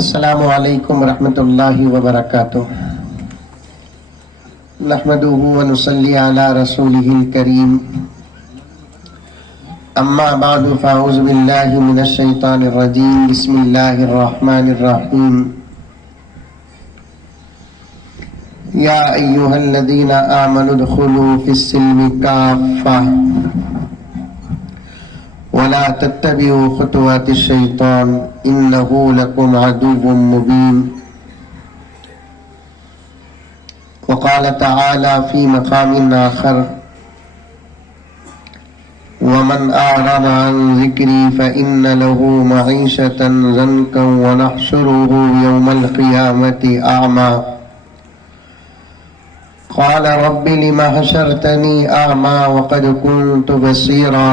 السلام علیکم ورحمۃ اللہ وبرکاتہ نحمده ونصلی علی رسولہ الکریم اما بعد فاعوذ باللہ من الشیطان الرجیم بسم اللہ الرحمن الرحیم یا ایہا الذین آمنوا ادخلوا فی السلم کافہ ولا تتبعوا خطوات الشیطان انه لكم عدو مبین وقال تعالى في مقام آخر ومن أعرض عن ذكري فإن له معيشة ضنكا ونحشره يوم القيامة أعمى قال رب لم حشرتني أعمى وقد كنت بصيرا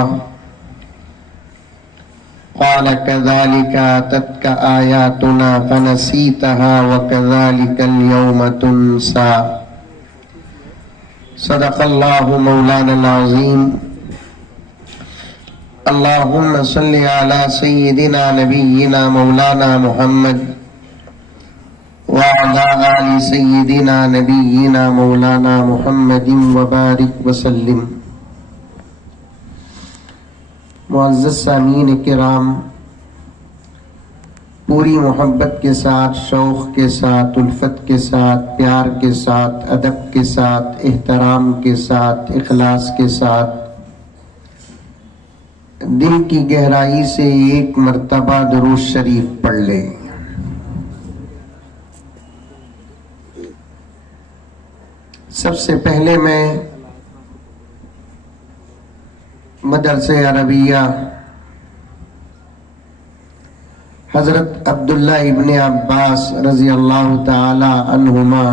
قال كذلك أتتك آياتنا فنسيتها وكذلك اليوم تنسى صدق الله مولانا العظيم اللهم صل على سيدنا نبينا مولانا محمد وعلى آل سيدنا نبينا مولانا محمد وبارك وسلم. معزز سامعین کرام، پوری محبت کے ساتھ، شوق کے ساتھ، الفت کے ساتھ، پیار کے ساتھ، ادب کے ساتھ، احترام کے ساتھ، اخلاص کے ساتھ دل کی گہرائی سے ایک مرتبہ درود شریف پڑھ لیں. سب سے پہلے میں مدرسہ عربیہ حضرت عبداللہ ابن عباس رضی اللہ تعالی عنہما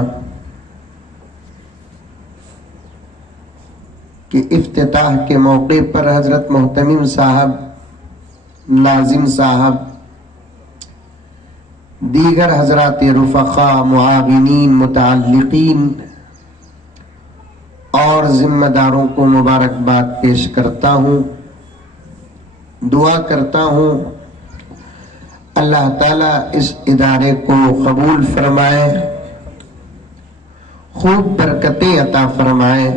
کے افتتاح کے موقع پر حضرت محتمم صاحب، ناظم صاحب، دیگر حضرات رفقا، معاونین، متعلقین اور ذمہ داروں کو مبارکباد پیش کرتا ہوں. دعا کرتا ہوں اللہ تعالیٰ اس ادارے کو قبول فرمائے، خوب برکتیں عطا فرمائے.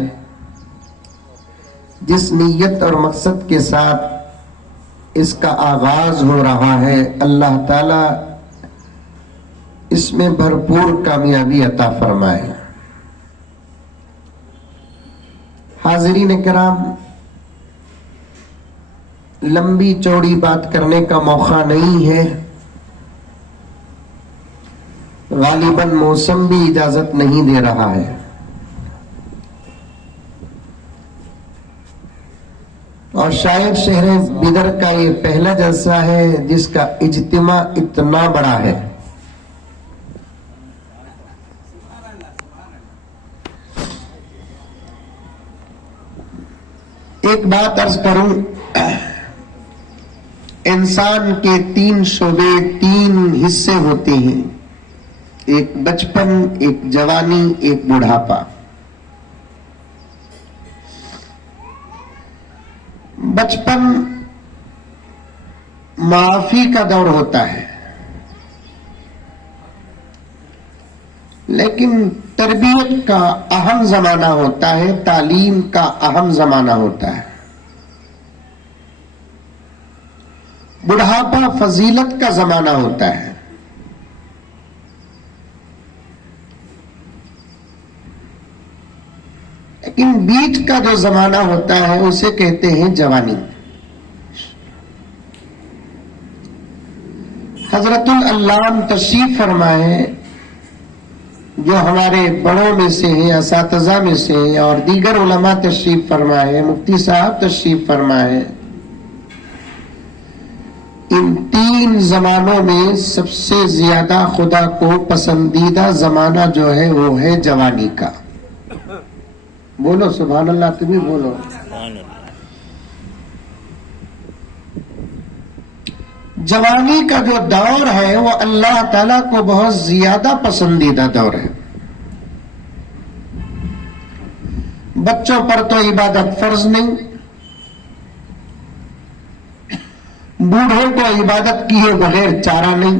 جس نیت اور مقصد کے ساتھ اس کا آغاز ہو رہا ہے، اللہ تعالیٰ اس میں بھرپور کامیابی عطا فرمائے. حاضرین کرام، لمبی چوڑی بات کرنے کا موقع نہیں ہے، غالباً موسم بھی اجازت نہیں دے رہا ہے. اور شاید شہر بدر کا یہ پہلا جلسہ ہے جس کا اجتماع اتنا بڑا ہے. ایک بات عرض کروں، انسان کے 3 شعبے، 3 حصے ہوتے ہیں، ایک بچپن، ایک جوانی، ایک بڑھاپا. بچپن معافی کا دور ہوتا ہے، لیکن تربیت کا اہم زمانہ ہوتا ہے، تعلیم کا اہم زمانہ ہوتا ہے. بڑھاپا فضیلت کا زمانہ ہوتا ہے. لیکن بیچ کا جو زمانہ ہوتا ہے اسے کہتے ہیں جوانی. حضرت العلام تشریف فرمائے، جو ہمارے بڑوں میں سے ہیں، اساتذہ میں سے ہیں، اور دیگر علماء تشریف فرمائے، مفتی صاحب تشریف فرمائے. ان 3 زمانوں میں سب سے زیادہ خدا کو پسندیدہ زمانہ جو ہے وہ ہے جوانی کا. بولو سبحان اللہ، تمہیں بولو. جوانی کا جو دور ہے وہ اللہ تعالیٰ کو بہت زیادہ پسندیدہ دور ہے. بچوں پر تو عبادت فرض نہیں، بوڑھوں کو عبادت کیے بغیر چارہ نہیں.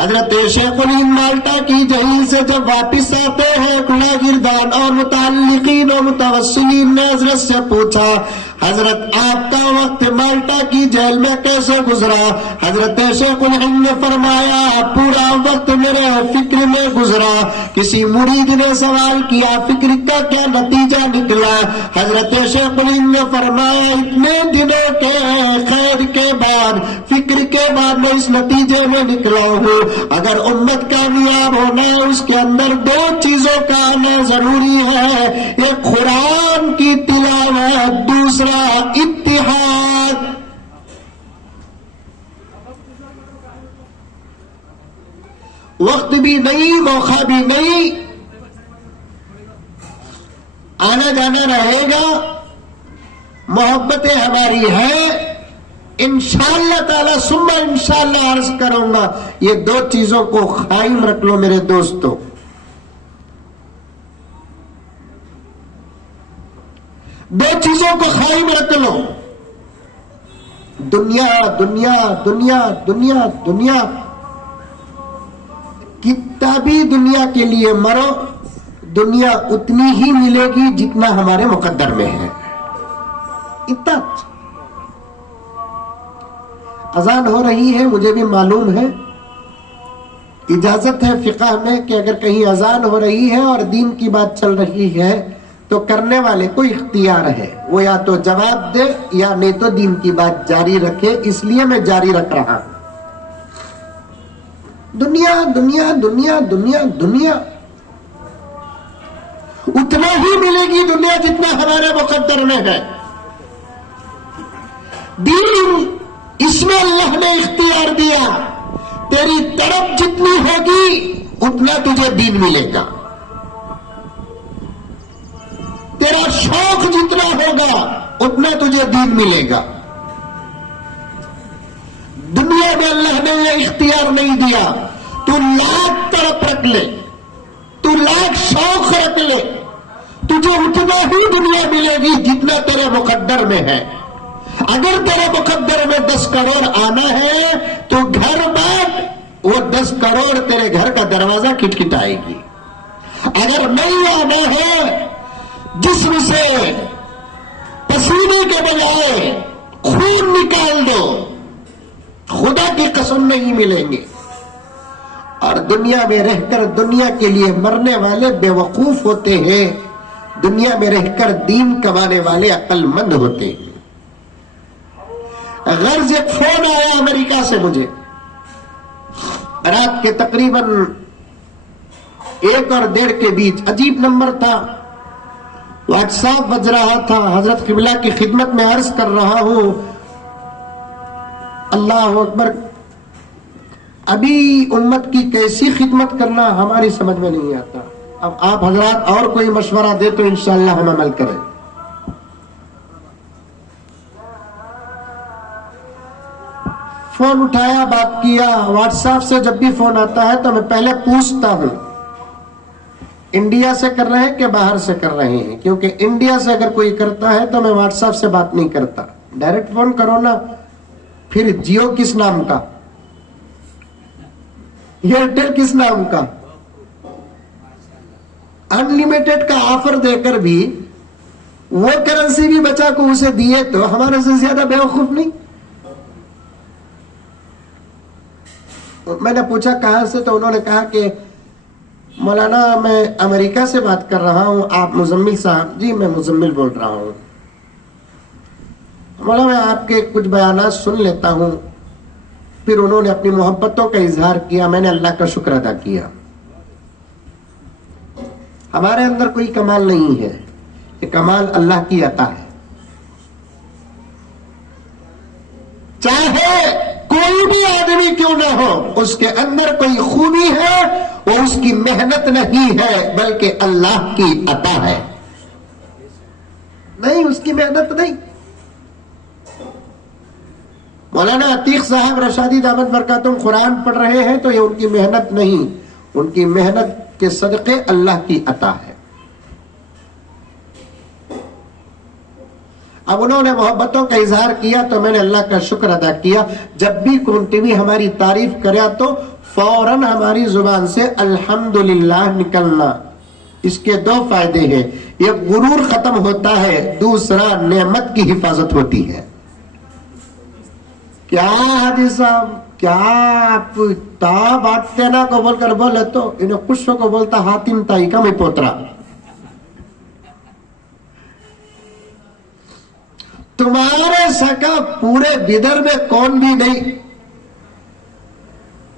حضرت شیخ الہند مالٹا کی جہیل سے جب واپس آتے ہیں گناہگردان اور متعلقین و متوسلین نے حضرت سے پوچھا حضرت آپ کا وقت مالٹا کی جیل میں کیسے گزرا؟ حضرت شیخ الہند نے فرمایا پورا وقت میرے فکر میں گزرا۔ کسی مرید نے سوال کیا فکر کا کیا نتیجہ نکلا؟ حضرت شیخ الہند نے فرمایا اتنے دنوں کے خیر کے بعد فکر کے بعد میں اس نتیجے میں نکلا ہوں اگر امت کامیاب ہونا ہے اس کے اندر دو چیزوں کا آنا ضروری ہے، ایک قرآن کی تلاوت، دوسرا اتحاد۔ وقت بھی نہیں، موقع بھی نہیں، آنا جانا رہے گا، محبتیں ہماری ہیں، انشاءاللہ تعالی ثم انشاءاللہ عرض کروں گا یہ دو چیزوں کو قائم رکھ لو میرے دوستو۔ دو چیزوں کو قائم رکھ لو، دنیا دنیا دنیا دنیا دنیا، کتنا بھی دنیا کے لیے مرو دنیا اتنی ہی ملے گی جتنا ہمارے مقدر میں ہے، اتنا۔ اذان ہو رہی ہے، مجھے بھی معلوم ہے، اجازت ہے فقہ میں کہ اگر کہیں اذان ہو رہی ہے اور دین کی بات چل رہی ہے تو کرنے والے کو اختیار ہے، وہ یا تو جواب دے یا نہیں تو دین کی بات جاری رکھے، اس لیے میں جاری رکھ رہا ہوں۔ دنیا دنیا دنیا دنیا دنیا اتنا ہی ملے گی دنیا جتنا ہمارے مقدر میں ہے۔ دین اس میں اللہ نے اختیار دیا، تیری طرف جتنی ہوگی اتنا تجھے دین ملے گا، تیرا شوق جتنا ہوگا اتنا تجھے دین ملے گا۔ دنیا میں اللہ نے یہ اختیار نہیں دیا، تو لاکھ طرف رکھ لے، تو لاکھ شوق رکھ لے، تجھے اتنا ہی دنیا ملے گی جتنا تیرے مقدر میں ہے۔ اگر تیرے مقدر میں 10 کروڑ آنا ہے تو گھر بات وہ 10 کروڑ تیرے گھر کا دروازہ کھٹکھٹائے گی۔ اگر نہیں آنا ہے جسم سے پسینے کے بجائے خون نکال دو، خدا کی قسم نہیں ملیں گے۔ اور دنیا میں رہ کر دنیا کے لیے مرنے والے بے وقوف ہوتے ہیں، دنیا میں رہ کر دین کمانے والے عقل مند ہوتے ہیں۔ غرض ایک فون آیا امریکہ سے مجھے رات کے تقریباً 1 اور 1:30 کے بیچ، عجیب نمبر تھا، واٹس ایپ بج رہا تھا، حضرت قبلہ کی خدمت میں عرض کر رہا ہوں اللہ اکبر، ابھی امت کی کیسی خدمت کرنا ہماری سمجھ میں نہیں آتا، اب آپ حضرات اور کوئی مشورہ دے تو انشاءاللہ ہم عمل کریں۔ فون اٹھایا، بات کیا، واٹس ایپ سے جب بھی فون آتا ہے تو میں پہلے پوچھتا ہوں انڈیا سے کر رہے ہیں کہ باہر سے کر رہے ہیں، کیونکہ انڈیا سے اگر کوئی کرتا ہے تو میں واٹس ایپ سے بات نہیں کرتا، ڈائریکٹ فون کرو نا۔ پھر جیو کس نام کا، ایئرٹیل کس نام کا، انلمیٹڈ کا آفر دے کر بھی وہ کرنسی بھی بچا کو اسے دیے تو ہمارے سے زیادہ بیوقوف نہیں۔ میں نے پوچھا کہاں سے، تو انہوں نے کہا کہ مولانا میں امریکہ سے بات کر رہا ہوں، آپ مزمل صاحب؟ جی میں مزمل بول رہا ہوں۔ مولانا میں آپ کے کچھ بیانات سن لیتا ہوں۔ پھر انہوں نے اپنی محبتوں کا اظہار کیا، میں نے اللہ کا شکر ادا کیا۔ ہمارے اندر کوئی کمال نہیں ہے، یہ کمال اللہ کی عطا ہے۔ چاہے کوئی بھی آدمی کیوں نہ ہو، اس کے اندر کوئی خوبی ہے، وہ اس کی محنت نہیں ہے بلکہ اللہ کی عطا ہے، نہیں اس کی محنت نہیں۔ مولانا عتیق صاحب رشادی دامت برکاتہم قرآن پڑھ رہے ہیں تو یہ ان کی محنت نہیں، ان کی محنت کے صدقے اللہ کی عطا ہے۔ اب انہوں نے محبتوں کا اظہار کیا تو میں نے اللہ کا شکر ادا کیا. جب بھی کون ٹی وی ہماری تعریف کرے تو فوراً ہماری زبان سے الحمدللہ نکلنا. اس کے دو فائدے ہیں. یہ غرور ختم ہوتا ہے, دوسرا نعمت کی حفاظت ہوتی ہے. کیا حاجی صاحب, کیا آپ تا بات تینا کو بول کر بولے تو انہیں خوشوں کو بولتا حاتم تائی کا میں پوترا. تمہارے سکا پورے بدر میں کون بھی نہیں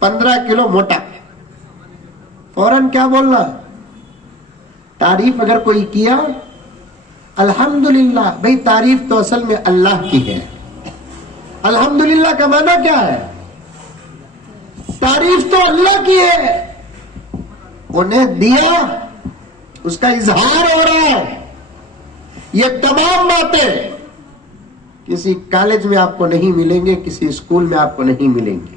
15 کلو موٹا. فوراً کیا بولنا, تعریف اگر کوئی کیا الحمدللہ. بھئی تعریف تو اصل میں اللہ کی ہے. الحمدللہ کا معنی کیا ہے؟ تعریف تو اللہ کی ہے, انہیں دیا, اس کا اظہار ہو رہا ہے. یہ تمام باتیں کسی کالج میں آپ کو نہیں ملیں گے, کسی اسکول میں آپ کو نہیں ملیں گے.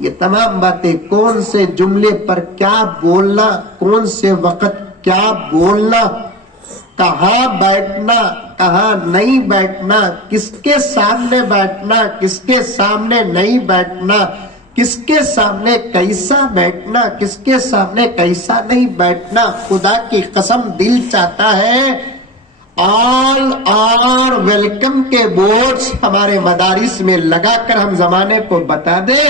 یہ تمام باتیں کون سے جملے پر کیا بولنا, کون سے وقت کیا بولنا, کہاں بیٹھنا, کہاں نہیں بیٹھنا, کس کے سامنے بیٹھنا, کس کے سامنے نہیں بیٹھنا, کس کے سامنے کیسا بیٹھنا, کس کے سامنے کیسا نہیں بیٹھنا. خدا کی قسم دل چاہتا ہے آل آر ویلکم کے بورڈز ہمارے مدارس میں لگا کر ہم زمانے کو بتا دیں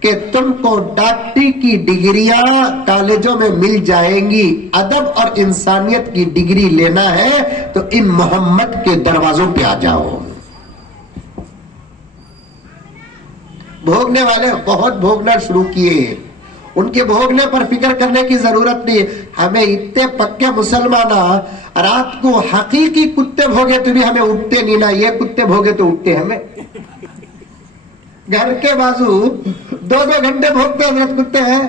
کہ تم کو ڈاکٹری کی ڈگریاں کالجوں میں مل جائیں گی. ادب اور انسانیت کی ڈگری لینا ہے تو ان محمد کے دروازوں پہ آ جاؤ. بھوگنے والے بہت بھوگنا شروع کیے, ان کے بھوگنے پر فکر کرنے کی ضرورت نہیں. ہمیں اتنے پکے مسلمان رات کو حقیقی کتے بھوگے تو بھی ہمیں اٹھتے نہیں نا, یہ کتے بھوگے تو اٹھتے ہمیں. گھر کے بازو 2-2 گھنٹے بھوگتے حضرت کتے ہیں,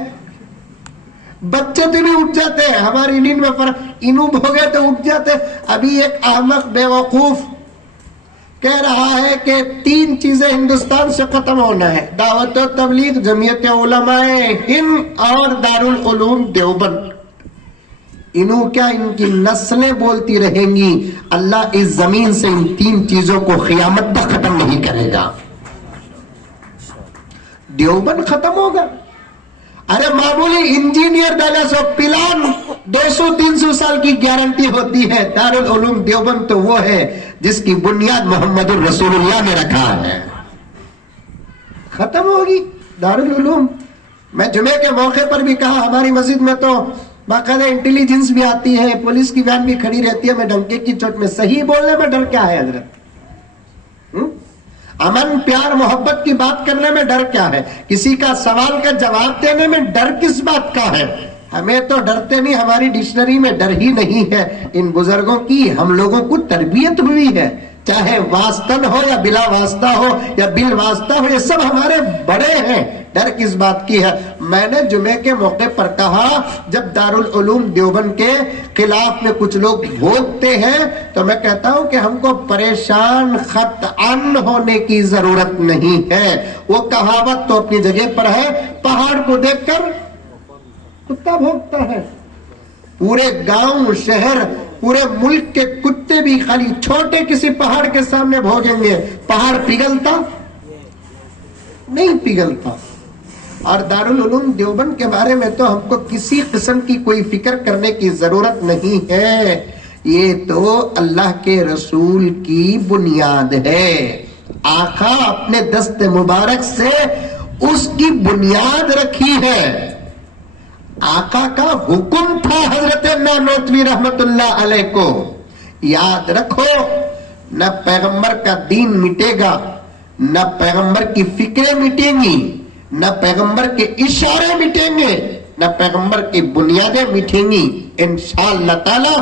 بچے تو بھی اٹھ جاتے ہیں. ہماری نیند میں پر انو بھوگے تو اٹھ جاتے. ابھی ایک احمق بے وقوف کہہ رہا ہے کہ 3 چیزیں ہندوستان سے ختم ہونا ہے, دعوت و تبلیغ, جمعیت علماء ہند اور دارالعلوم دیوبند. انو کیا, ان کی نسلیں بولتی رہیں گی. اللہ اس زمین سے ان 3 چیزوں کو قیامت تک ختم نہیں کرے گا. دیوبند ختم ہوگا. ارے معمولی انجینئر ڈالا سو پلان 200-300 سال کی گارنٹی ہوتی ہے. دارالعلوم دیوبند تو وہ ہے جس کی بنیاد محمد الرسول اللہ نے رکھا ہے. ختم ہوگی دارالعلوم. میں جمعے کے موقع پر بھی کہا ہماری مسجد میں تو باقاعدہ انٹیلیجنس بھی آتی ہے, پولیس کی وین بھی کھڑی رہتی ہے. میں ڈنکے کی چوٹ میں صحیح بولنے میں ڈر کیا ہے حضرت؟ امن پیار محبت کی بات کرنے میں ڈر کیا ہے؟ کسی کا سوال کا جواب دینے میں ڈر کس بات کا ہے؟ ہمیں تو ڈرتے نہیں, ہماری ڈکشنری میں ڈر ہی نہیں ہے. ان بزرگوں کی ہم لوگوں کو تربیت ہوئی ہے, چاہے واسطن ہو یا بلا واسطہ ہو یا بل واسطہ ہو, یہ سب ہمارے بڑے ہیں. ڈر کس بات کی ہے؟ میں نے جمعے کے موقع پر کہا جب دارالعلوم دیوبند کے خلاف میں کچھ لوگ بھوگتے ہیں تو میں کہتا ہوں کہ ہم کو پریشان خطعاً ہونے کی ضرورت نہیں ہے. وہ کہاوت تو اپنی جگہ پر ہے, پہاڑ کو دیکھ کر کتا بھوگتا ہے. پورے گاؤں شہر پورے ملک کے کتے بھی خالی چھوٹے کسی پہاڑ کے سامنے بھوگیں گے, پہاڑ پگھلتا نہیں پگھلتا. اور دارالعلوم دیوبند کے بارے میں تو ہم کو کسی قسم کی کوئی فکر کرنے کی ضرورت نہیں ہے. یہ تو اللہ کے رسول کی بنیاد ہے. آقا اپنے دست مبارک سے اس کی بنیاد رکھی ہے. آقا کا حکم تھا حضرت نانوتوی رحمت اللہ علیہ کو. یاد رکھو, نہ پیغمبر کا دین مٹے گا, نہ پیغمبر کی فکریں مٹیں گی, نہ پیغمبر کے اشارے مٹیں گے, نہ پیغمبر کی بنیادیں مٹیں گی. انشاءاللہ تعالی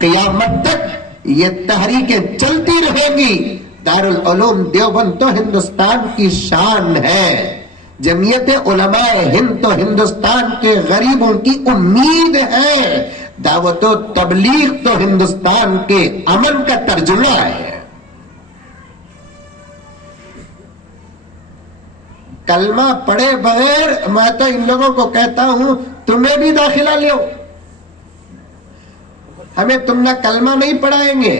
قیامت تک یہ تحریکیں چلتی رہیں گی. دارالعلوم دیوبند تو ہندوستان کی شان ہے. جمعیت علماء ہند تو ہندوستان کے غریبوں کی امید ہے. دعوت و تبلیغ تو ہندوستان کے امن کا ترجمہ ہے. کلمہ پڑھے بغیر میں تو ان لوگوں کو کہتا ہوں تمہیں بھی داخلہ لو. ہمیں تم نہ کلمہ نہیں پڑھائیں گے